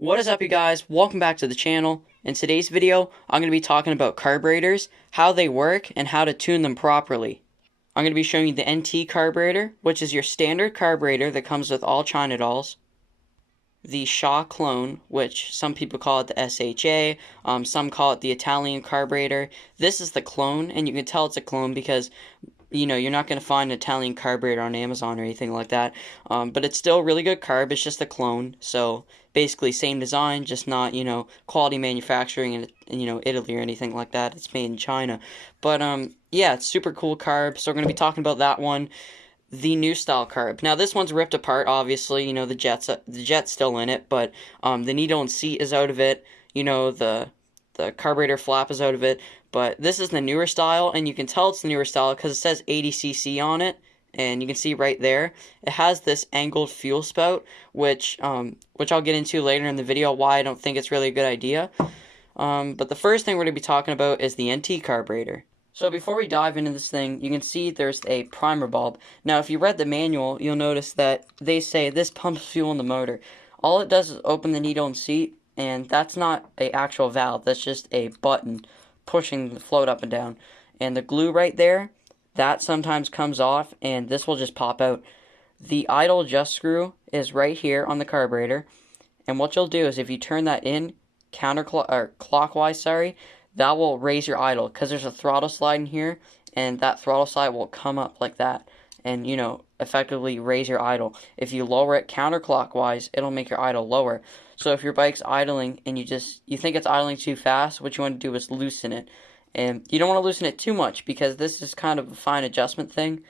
What is up, you guys? Welcome back to the channel. In today's video, I'm going to be talking about carburetors, how they work, and how to tune them properly. I'm going to be showing you the NT carburetor, which is your standard carburetor that comes with all China dolls. The Hache clone, which some people call it the SHA, some call it the Italian carburetor. This is the clone, and you can tell it's a clone because you're not going to find an Italian carburetor on Amazon or anything like that. But it's still really good carb. It's just a clone. So basically same design, just not, quality manufacturing in, Italy or anything like that. It's made in China. But, yeah, it's super cool carb. So we're going to be talking about that one. The new style carb. Now this one's ripped apart, obviously, the jet's still in it, but the needle and seat is out of it, the carburetor flap is out of it, but this is the newer style, and you can tell it's the newer style because it says 80cc on it, and you can see right there, it has this angled fuel spout, which I'll get into later in the video why I don't think it's really a good idea. But the first thing we're going to be talking about is the NT carburetor. So before we dive into this thing, you can see there's a primer bulb. Now, if you read the manual, you'll notice that they say this pumps fuel in the motor. All it does is open the needle and seat, and that's not an actual valve. That's just a button pushing the float up and down. And the glue right there, that sometimes comes off, and this will just pop out. The idle adjust screw is right here on the carburetor, and what you'll do is if you turn that in clockwise, that will raise your idle because there's a throttle slide in here, and that throttle slide will come up like that and effectively raise your idle. If you lower it counterclockwise, it'll make your idle lower. So if your bike's idling and you think it's idling too fast, what you want to do is loosen it. And you don't want to loosen it too much because this is kind of a fine adjustment thing.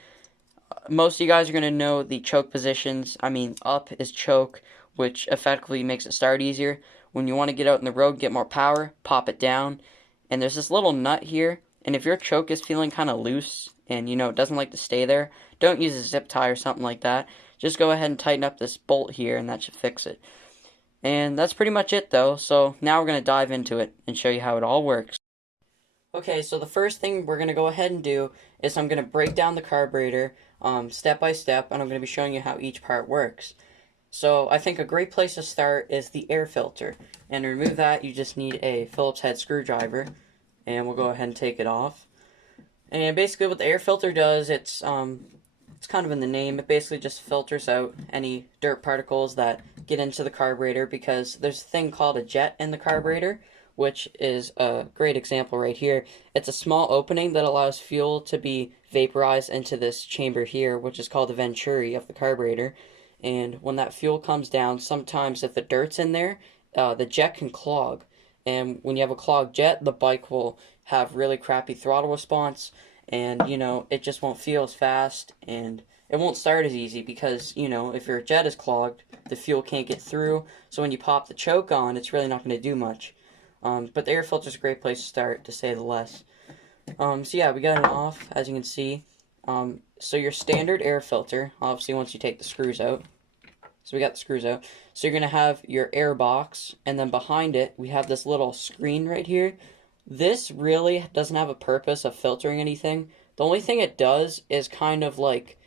Most of you guys are going to know the choke positions. Up is choke, which effectively makes it start easier. When you want to get out in the road, get more power, pop it down. And there's this little nut here, and if your choke is feeling kind of loose and, it doesn't like to stay there, don't use a zip tie or something like that. Just go ahead and tighten up this bolt here, and that should fix it. And that's pretty much it, though, so now we're going to dive into it and show you how it all works. Okay, so the first thing we're going to go ahead and do is I'm going to break down the carburetor step by step, and I'm going to be showing you how each part works. So I think a great place to start is the air filter. And to remove that, you just need a Phillips head screwdriver. And we'll go ahead and take it off. And basically what the air filter does, it's kind of in the name. It basically just filters out any dirt particles that get into the carburetor because there's a thing called a jet in the carburetor, which is a great example right here. It's a small opening that allows fuel to be vaporized into this chamber here, which is called the venturi of the carburetor. And when that fuel comes down, sometimes if the dirt's in there, the jet can clog. And when you have a clogged jet, the bike will have really crappy throttle response. And, it just won't feel as fast. And it won't start as easy because, if your jet is clogged, the fuel can't get through. So when you pop the choke on, it's really not going to do much. But the air filter is a great place to start, to say the less. So yeah, we got it off, as you can see. So your standard air filter, obviously once you take the screws out. So we got the screws out. So you're going to have your air box, and then behind it, we have this little screen right here. This really doesn't have a purpose of filtering anything. The only thing it does is kind of like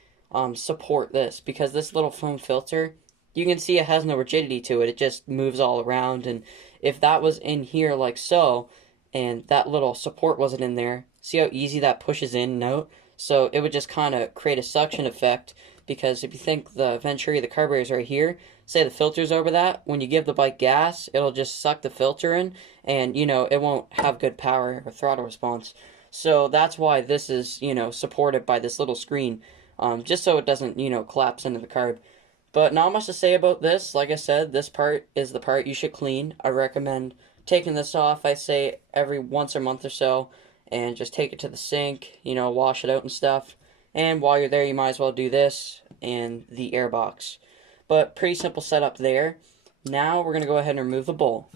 support this, because this little foam filter, you can see it has no rigidity to it. It just moves all around, and if that was in here like so, and that little support wasn't in there, see how easy that pushes in and out? So it would just kind of create a suction effect, because if you think the venturi of the carburetor is right here, say the filter's over that, when you give the bike gas, it'll just suck the filter in, and, it won't have good power or throttle response. So that's why this is, supported by this little screen, just so it doesn't, collapse into the carb. But not much to say about this. Like I said, this part is the part you should clean. I recommend taking this off, I say, every once a month or so, and just take it to the sink, wash it out and stuff. And while you're there, you might as well do this and the air box. But pretty simple setup there. Now we're going to go ahead and remove the bowl.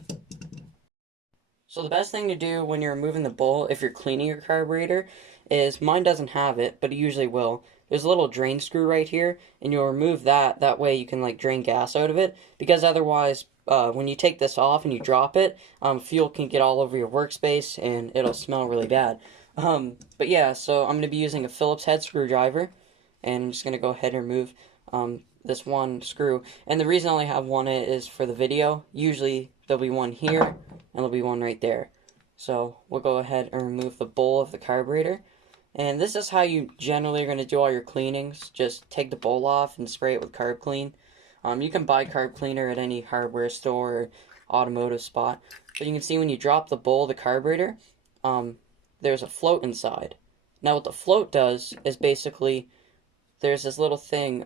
So the best thing to do when you're removing the bowl, if you're cleaning your carburetor, is, mine doesn't have it, but it usually will. There's a little drain screw right here, and you'll remove that. That way you can drain gas out of it, because otherwise, when you take this off and you drop it, fuel can get all over your workspace, and it'll smell really bad. But yeah, so I'm going to be using a Phillips head screwdriver, and I'm just going to go ahead and remove this one screw. And the reason I only have one is for the video. Usually there'll be one here and there'll be one right there. So we'll go ahead and remove the bowl of the carburetor. And this is how you generally are going to do all your cleanings. Just take the bowl off and spray it with carb clean. You can buy carb cleaner at any hardware store or automotive spot. But you can see when you drop the bowl of the carburetor, there's a float inside. Now what the float does is basically, there's this little thing,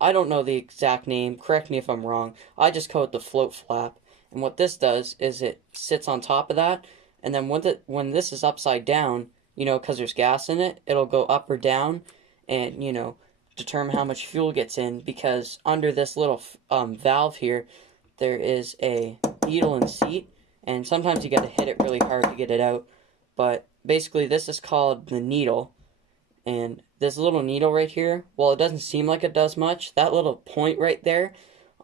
I don't know the exact name, correct me if I'm wrong, I just call it the float flap. And what this does is it sits on top of that, and then when this is upside down, you know, because there's gas in it, it'll go up or down, and, you know, determine how much fuel gets in, because under this little valve here, there is a needle and seat, and sometimes you gotta hit it really hard to get it out, but basically this is called the needle, and this little needle right here, while it doesn't seem like it does much, that little point right there,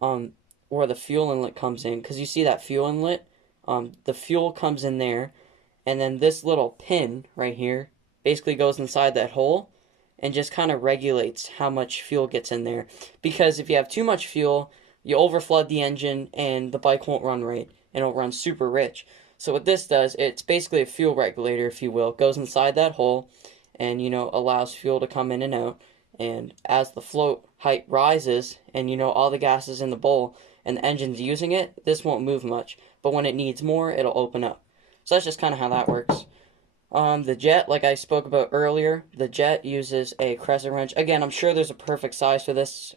where the fuel inlet comes in, because you see that fuel inlet, the fuel comes in there, and then this little pin right here basically goes inside that hole, and just kind of regulates how much fuel gets in there. Because if you have too much fuel, you overflood the engine and the bike won't run right, and it'll run super rich. So what this does, it's basically a fuel regulator, if you will. It goes inside that hole and, you know, allows fuel to come in and out. And as the float height rises and, you know, all the gas is in the bowl and the engine's using it, this won't move much. But when it needs more, it'll open up. So that's just kind of how that works. The jet, like I spoke about earlier, the jet uses a crescent wrench. Again, I'm sure there's a perfect size for this.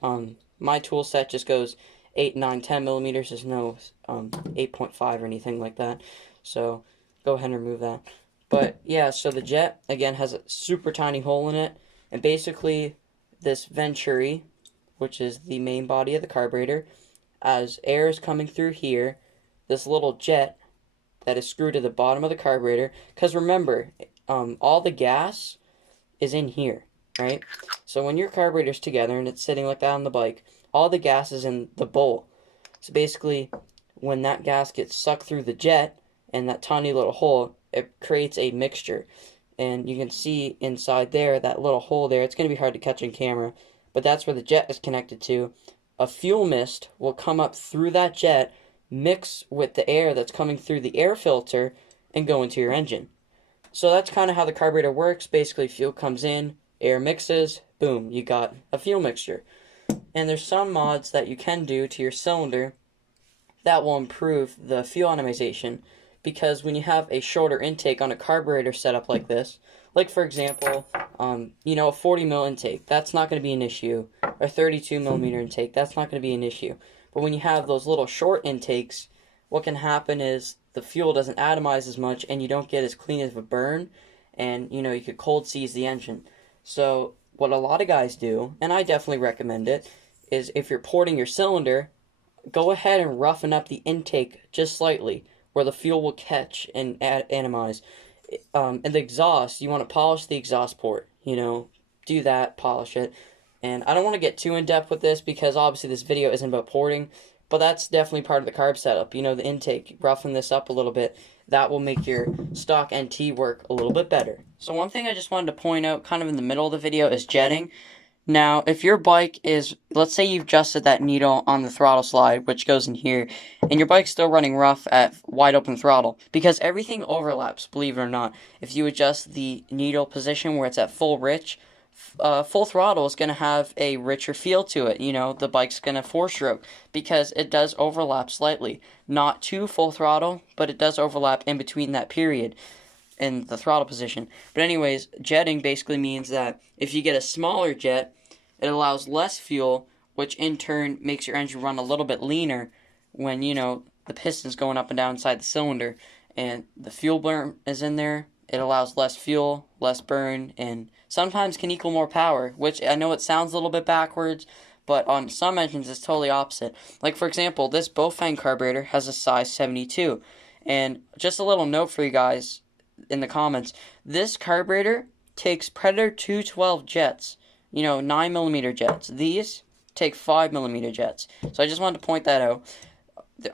My tool set just goes 8, 9, 10 millimeters. There's no 8.5 or anything like that. So go ahead and remove that. But yeah, so the jet, again, has a super tiny hole in it. And basically, this venturi, which is the main body of the carburetor, as air is coming through here, this little jet that is screwed to the bottom of the carburetor, because remember, all the gas is in here, right? So when your carburetor's together and it's sitting like that on the bike, all the gas is in the bowl. So basically, when that gas gets sucked through the jet and that tiny little hole, it creates a mixture. And you can see inside there, that little hole there, it's going to be hard to catch on camera, but that's where the jet is connected to. A fuel mist will come up through that jet, mix with the air that's coming through the air filter, and go into your engine. So that's kind of how the carburetor works. Basically, fuel comes in, air mixes, boom, you got a fuel mixture. And there's some mods that you can do to your cylinder that will improve the fuel economization, because when you have a shorter intake on a carburetor setup like this, like for example, you know, a 40 mil intake, that's not going to be an issue, or 32 millimeter intake, that's not going to be an issue. But when you have those little short intakes, what can happen is the fuel doesn't atomize as much and you don't get as clean of a burn, and, you know, you could cold seize the engine. So what a lot of guys do, and I definitely recommend it, is if you're porting your cylinder, go ahead and roughen up the intake just slightly, where the fuel will catch and atomize. And the exhaust, you want to polish the exhaust port, you know, do that, polish it. And I don't want to get too in-depth with this, because obviously this video isn't about porting, but that's definitely part of the carb setup. You know, the intake, roughen this up a little bit. That will make your stock NT work a little bit better. So one thing I just wanted to point out kind of in the middle of the video is jetting. Now, if your bike is, let's say you've adjusted that needle on the throttle slide, which goes in here, and your bike's still running rough at wide open throttle, because everything overlaps, believe it or not. If you adjust the needle position where it's at full throttle is going to have a richer feel to it. You know, the bike's going to four-stroke, because it does overlap slightly. Not too full throttle, but it does overlap in between that period in the throttle position. But anyways, jetting basically means that if you get a smaller jet, it allows less fuel, which in turn makes your engine run a little bit leaner when, you know, the piston's going up and down inside the cylinder, and the fuel burn is in there. It allows less fuel, less burn, and sometimes can equal more power, which I know it sounds a little bit backwards, but on some engines it's totally opposite. Like for example, this Bofang carburetor has a size 72, and just a little note for you guys in the comments, this carburetor takes Predator 212 jets, you know, 9mm jets. These take 5mm jets. So I just wanted to point that out.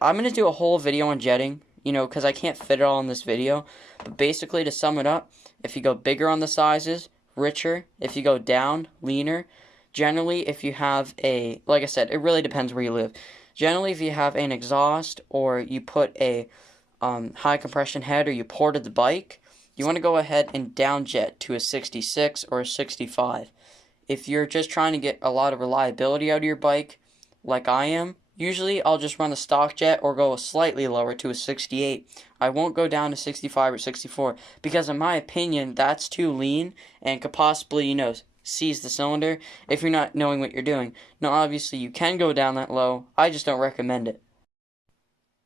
I'm going to do a whole video on jetting, you know, because I can't fit it all in this video. But basically, to sum it up, if you go bigger on the sizes, richer. If you go down, leaner. Generally, if you have like I said, it really depends where you live. Generally, if you have an exhaust or you put a high compression head or you ported the bike, you want to go ahead and down jet to a 66 or a 65. If you're just trying to get a lot of reliability out of your bike, like I am, usually I'll just run the stock jet or go slightly lower to a 68. I won't go down to 65 or 64 because in my opinion, that's too lean and could possibly, seize the cylinder if you're not knowing what you're doing. Now, obviously, you can go down that low. I just don't recommend it.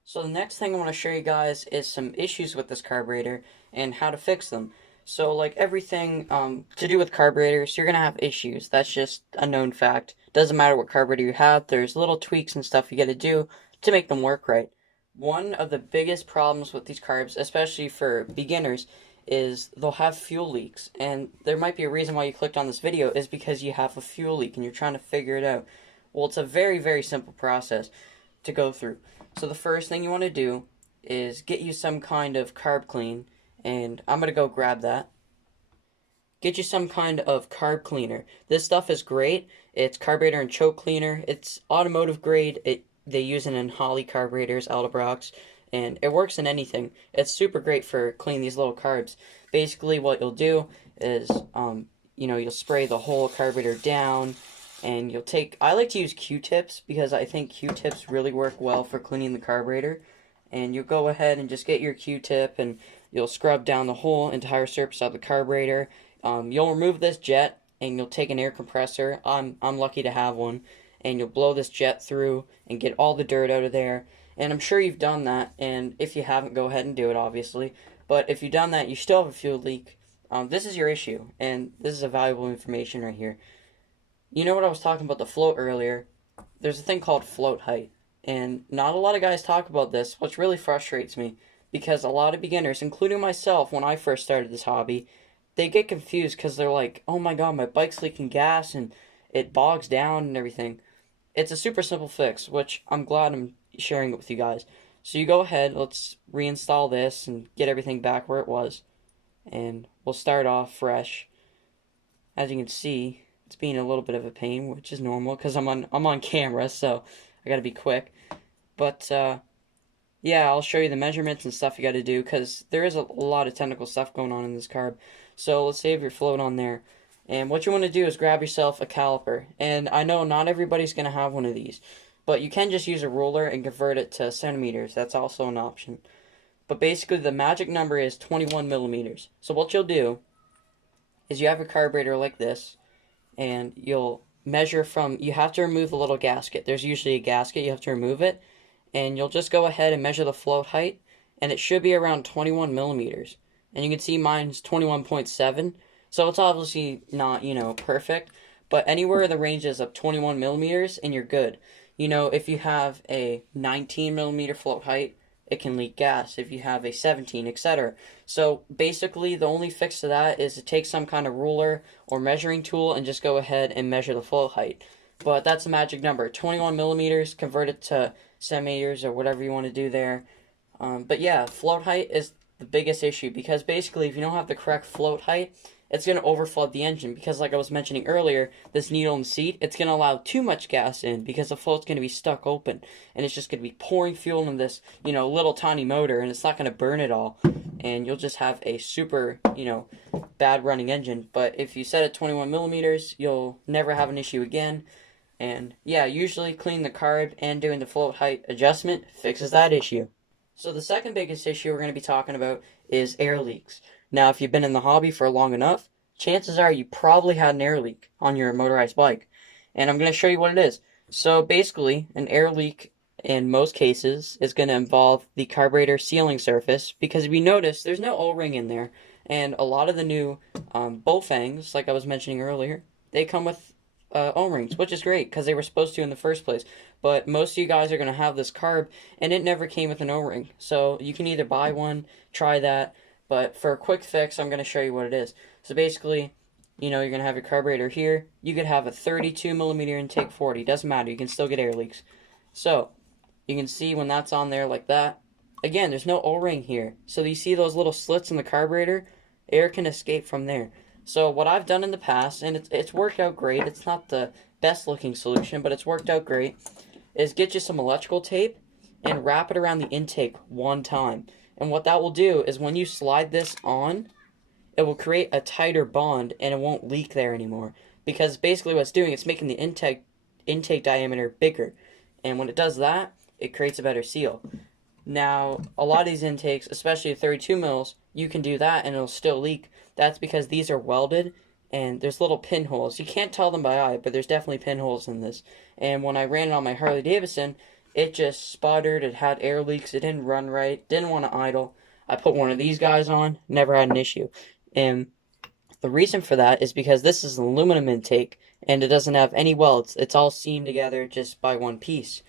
So the next thing I want to show you guys is some issues with this carburetor and how to fix them. So like everything to do with carburetors, you're going to have issues. That's just a known fact. Doesn't matter what carburetor you have, there's little tweaks and stuff you got to do to make them work right. One of the biggest problems with these carbs, especially for beginners, is they'll have fuel leaks. And there might be a reason why you clicked on this video is because you have a fuel leak and you're trying to figure it out. Well, it's a very, very simple process to go through. So the first thing you want to do is get you some kind of carb clean, and I'm going to go grab that. Get you some kind of carb cleaner. This stuff is great. It's carburetor and choke cleaner. It's automotive grade. They use it in Hache carburetors, Aldebrocks, and it works in anything. It's super great for cleaning these little carbs. Basically, what you'll do is, you'll spray the whole carburetor down, and you'll take, I like to use Q-tips because I think Q-tips really work well for cleaning the carburetor. And you'll go ahead and just get your Q-tip and you'll scrub down the whole entire surface of the carburetor. You'll remove this jet and you'll take an air compressor. I'm lucky to have one. And you'll blow this jet through and get all the dirt out of there. And I'm sure you've done that. And if you haven't, go ahead and do it, obviously. But if you've done that, you still have a fuel leak. This is your issue. And this is a valuable information right here. You know what I was talking about the float earlier? There's a thing called float height. And not a lot of guys talk about this, which really frustrates me. Because a lot of beginners, including myself when I first started this hobby, they get confused because they're like, oh my god, my bike's leaking gas and it bogs down and everything. It's a super simple fix, which I'm glad I'm sharing it with you guys. So you go ahead, let's reinstall this and get everything back where it was. And we'll start off fresh. As you can see, it's being a little bit of a pain, which is normal because I'm on camera, so I gotta be quick. But yeah, I'll show you the measurements and stuff you gotta do because there is a lot of technical stuff going on in this carb. So let's save your float on there. And what you want to do is grab yourself a caliper. And I know not everybody's gonna have one of these, but you can just use a ruler and convert it to centimeters. That's also an option. But basically, the magic number is 21 millimeters. So what you'll do is you have a carburetor like this, and you'll measure from, you have to remove the little gasket. There's usually a gasket, you have to remove it, and you'll just go ahead and measure the float height, and it should be around 21 millimeters. And you can see mine's 21.7, so it's obviously not, perfect, but anywhere in the ranges of 21 millimeters, and you're good. If you have a 19 millimeter float height, it can leak gas. If you have a 17, etc. So basically, the only fix to that is to take some kind of ruler or measuring tool and just go ahead and measure the float height. But that's the magic number, 21 millimeters, convert it to centimeters or whatever you want to do there. But yeah, float height is the biggest issue because basically, if you don't have the correct float height, it's going to overflood the engine because, like I was mentioning earlier, this needle in the seat, it's going to allow too much gas in because the float's going to be stuck open, and it's just going to be pouring fuel in this, little tiny motor, and it's not going to burn it all, and you'll just have a super, bad running engine. But if you set it 21 millimeters, you'll never have an issue again. And yeah, usually cleaning the carb and doing the float height adjustment fixes that issue. So the second biggest issue we're going to be talking about is air leaks. Now, if you've been in the hobby for long enough, chances are you probably had an air leak on your motorized bike. And I'm going to show you what it is. So basically, an air leak in most cases is going to involve the carburetor sealing surface because if you notice, there's no O-ring in there. And a lot of the new Bowfangs, like I was mentioning earlier, they come with O-rings, which is great because they were supposed to in the first place. But most of you guys are going to have this carb, and it never came with an O-ring. So you can either buy one, try that. But for a quick fix, I'm going to show you what it is. So basically, you're going to have your carburetor here. You could have a 32 millimeter intake 40. Doesn't matter. You can still get air leaks. So you can see when that's on there like that. Again, there's no O-ring here. So you see those little slits in the carburetor? Air can escape from there. So what I've done in the past, and it's worked out great. It's not the best looking solution, but it's worked out great. Is get you some electrical tape and wrap it around the intake one time. And what that will do is when you slide this on, it will create a tighter bond and it won't leak there anymore. Because basically what it's doing, it's making the intake diameter bigger. And when it does that, it creates a better seal. Now, a lot of these intakes, especially 32 mils, you can do that and it'll still leak. That's because these are welded and there's little pinholes. You can't tell them by eye, but there's definitely pinholes in this. And when I ran it on my Harley Davidson, it just sputtered, it had air leaks, it didn't run right, didn't want to idle. I put one of these guys on, never had an issue. And the reason for that is because this is an aluminum intake and it doesn't have any welds. It's all seamed together just by one piece,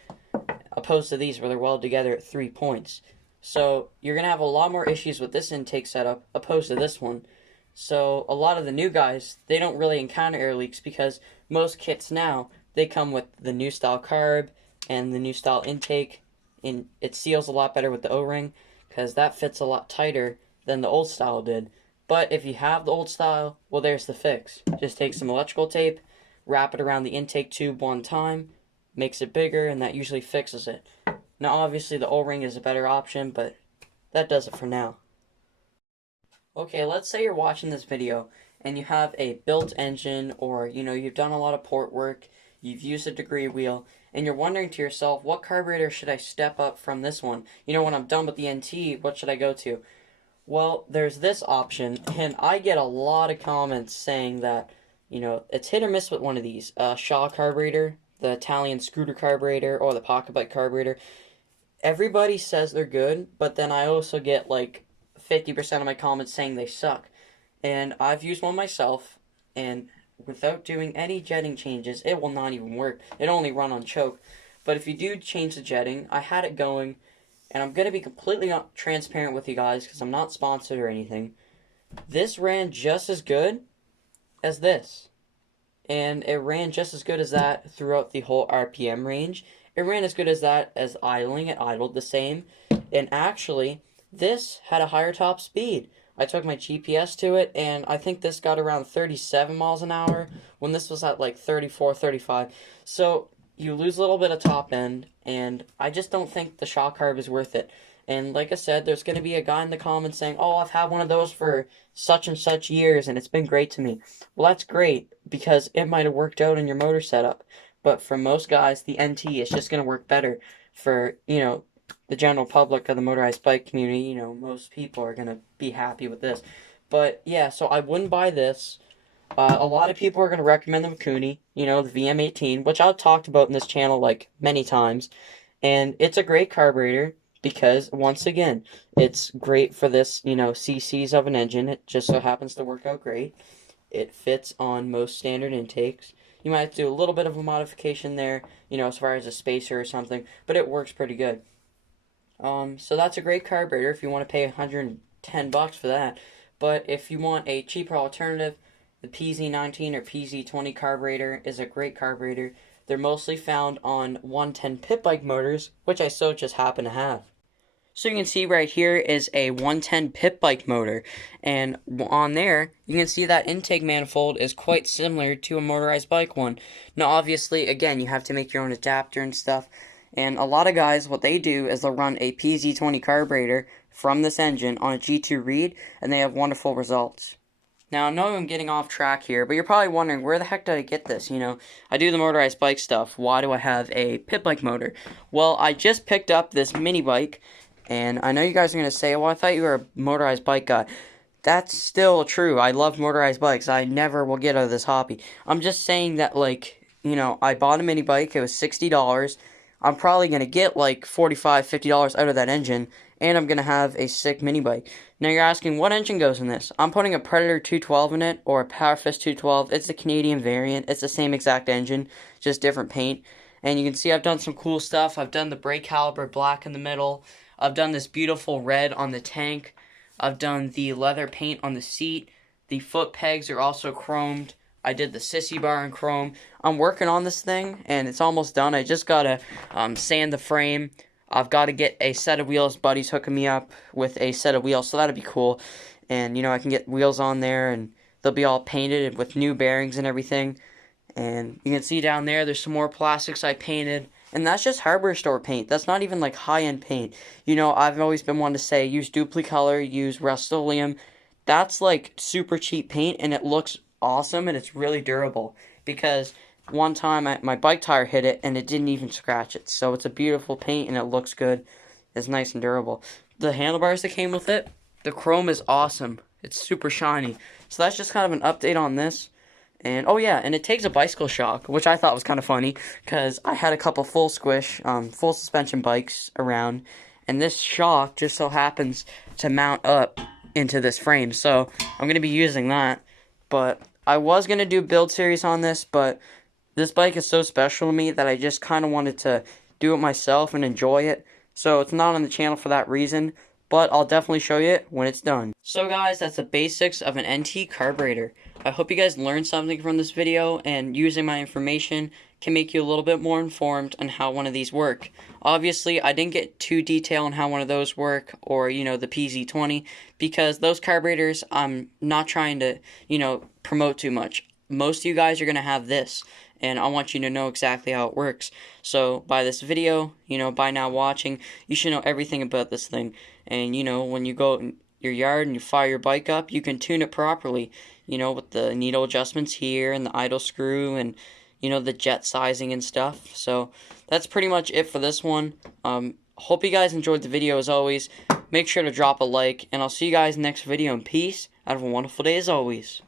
opposed to these where they're welded together at 3 points. So you're going to have a lot more issues with this intake setup opposed to this one. So a lot of the new guys, they don't really encounter air leaks because most kits now, they come with the new style carb and the new style intake, and it seals a lot better with the O-ring because that fits a lot tighter than the old style did. But if you have the old style, well, there's the fix. Just take some electrical tape, wrap it around the intake tube one time, makes it bigger, and that usually fixes it. Now, obviously, the O-ring is a better option, but that does it for now. Okay, let's say you're watching this video and you have a built engine, or you've done a lot of port work, you've used a degree wheel, and you're wondering to yourself, what carburetor should I step up from this one? When I'm done with the NT, what should I go to? Well, there's this option, and I get a lot of comments saying that, it's hit or miss with one of these. Hache carburetor, the Italian scooter carburetor, or the pocket bike carburetor. Everybody says they're good, but then I also get like 50% of my comments saying they suck. And I've used one myself, and without doing any jetting changes, it will not even work. It only run on choke. But if you do change the jetting, I had it going, and I'm going to be completely transparent with you guys because I'm not sponsored or anything. This ran just as good as this. And it ran just as good as that throughout the whole RPM range. It ran as good as that as idling. It idled the same. And actually, this had a higher top speed. I took my GPS to it, and I think this got around 37 miles an hour when this was at like 34, 35. So you lose a little bit of top end, and I just don't think the shock carb is worth it. And like I said, there's going to be a guy in the comments saying, oh, I've had one of those for such and such years, and it's been great to me. Well, that's great, because it might have worked out in your motor setup. But for most guys, the NT is just going to work better for, the general public of the motorized bike community. Most people are going to be happy with this. But, yeah, so I wouldn't buy this. A lot of people are going to recommend the Mikuni, the VM18, which I've talked about in this channel, like, many times. And it's a great carburetor because, once again, it's great for this, CCs of an engine. It just so happens to work out great. It fits on most standard intakes. You might have to do a little bit of a modification there, as far as a spacer or something, but it works pretty good. So that's a great carburetor if you want to pay $110 for that. But if you want a cheaper alternative, the PZ19 or PZ20 carburetor is a great carburetor. They're mostly found on 110 pit bike motors, which I so just happen to have. So you can see right here is a 110 pit bike motor, and on there you can see that intake manifold is quite similar to a motorized bike one. Now obviously, again, you have to make your own adapter and stuff, and a lot of guys, what they do is they'll run a PZ20 carburetor from this engine on a G2 reed, and they have wonderful results. Now, I know I'm getting off track here, but you're probably wondering, where the heck did I get this? I do the motorized bike stuff. Why do I have a pit bike motor? Well, I just picked up this mini bike, and I know you guys are going to say, well, I thought you were a motorized bike guy. That's still true. I love motorized bikes. I never will get out of this hobby. I'm just saying that, I bought a mini bike. It was $60. I'm probably going to get, $45, $50 out of that engine, and I'm going to have a sick mini bike. Now, you're asking, what engine goes in this? I'm putting a Predator 212 in it, or a Powerfist 212. It's the Canadian variant. It's the same exact engine, just different paint. And you can see I've done some cool stuff. I've done the brake caliper black in the middle. I've done this beautiful red on the tank. I've done the leather paint on the seat. The foot pegs are also chromed. I did the sissy bar in chrome. I'm working on this thing, and it's almost done. I just gotta sand the frame. I've got to get a set of wheels. Buddy's hooking me up with a set of wheels, so that'll be cool. And, I can get wheels on there and they'll be all painted with new bearings and everything. And you can see down there's some more plastics I painted. And that's just hardware store paint. That's not even like high-end paint. You know, I've always been one to say use Duplicolor, use Rust-Oleum. That's like super cheap paint, and it looks awesome, and it's really durable. Because one time my bike tire hit it, and it didn't even scratch it. So it's a beautiful paint, and it looks good. It's nice and durable. The handlebars that came with it, the chrome is awesome. It's super shiny. So that's just kind of an update on this. And, oh yeah, and it takes a bicycle shock, which I thought was kind of funny, because I had a couple full squish, full suspension bikes around, and this shock just so happens to mount up into this frame, so I'm going to be using that. But I was going to do a build series on this, but this bike is so special to me that I just kind of wanted to do it myself and enjoy it, so it's not on the channel for that reason. But I'll definitely show you it when it's done. So guys, that's the basics of an NT carburetor. I hope you guys learned something from this video, and using my information can make you a little bit more informed on how one of these work. Obviously, I didn't get too detailed on how one of those work, or, you know, the PZ20, because those carburetors I'm not trying to, you know, promote too much. Most of you guys are going to have this, and I want you to know exactly how it works. So by this video, you know, by now watching, you should know everything about this thing. And, you know, when you go in your yard and you fire your bike up, you can tune it properly, you know, with the needle adjustments here and the idle screw and, you know, the jet sizing and stuff. So that's pretty much it for this one. Hope you guys enjoyed the video as always. Make sure to drop a like, and I'll see you guys next video in peace. Have a wonderful day as always.